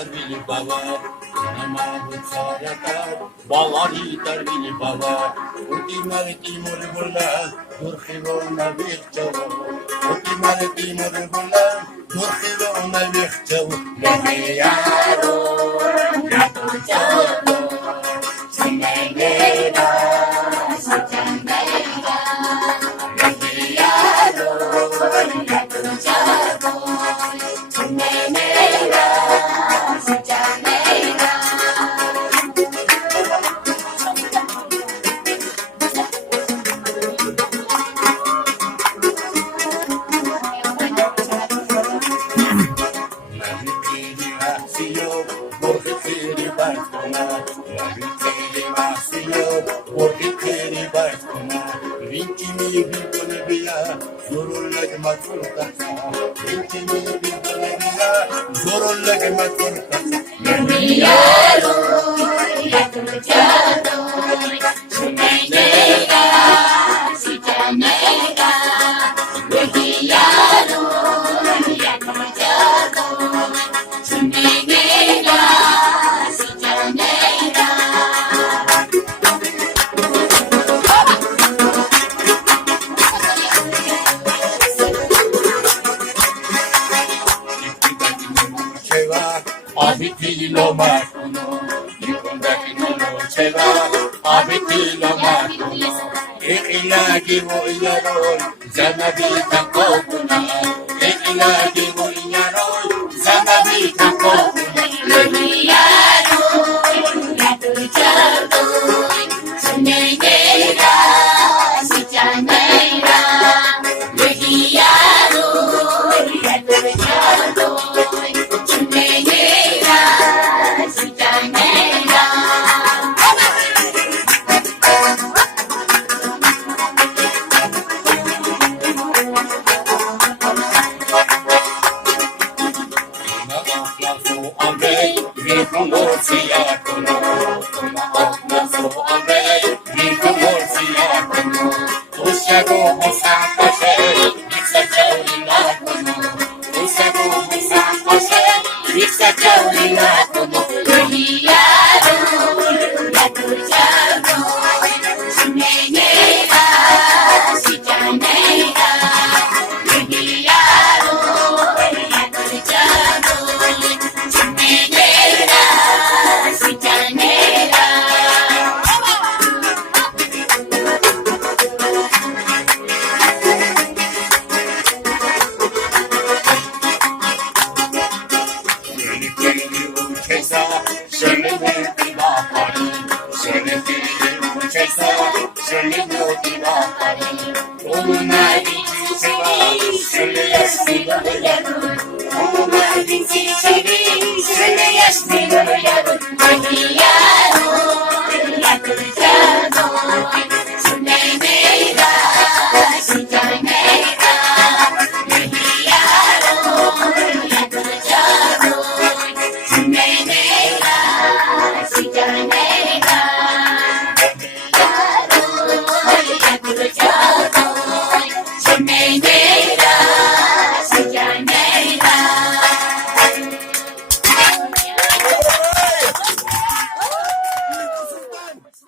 tarvili baba, nama butsaratar, balari tarvili baba, utimar timur bola, durkhilo na bichavo, utimar timur bola, durkhilo na bichavo, lehiyaro, yato chavo, sinegera, sachanega, lehiyaro, yato chavo, sinegera, sachanega. La vitili vacío, porque quiere bastona. La vitili vacío, porque quiere bastona. Vintimi vintone via, zorolla che maturca. Vintimi vintone via, zorolla che maturca. Lehiyaro, yato chavo, sinegera, sachanega. Lehiyaro, yato chavo, sinegera, sachanega. Abitilo makuno, ikondaki no cheva, abitilo makuno, ikilagi mo iyaroy, zanabi takokuna, ikilagi mo iyaroy, zanabi takokuna. Lehiyaro, yato chavo, sinegera, sachanega. Lehiyaro, yato chavo, sinegera, sachanega. Una aplauso al rey, riconosciacono. Una aplauso al rey, riconosciacono. Ushago musakoshe, riksachaulinacono. Ushago musakoshe, riksachaulinacono. Lehiyaro, yato chavo, sinegera, sachanega. Lehiyaro, yato chavo, sinegera, sachanega. Una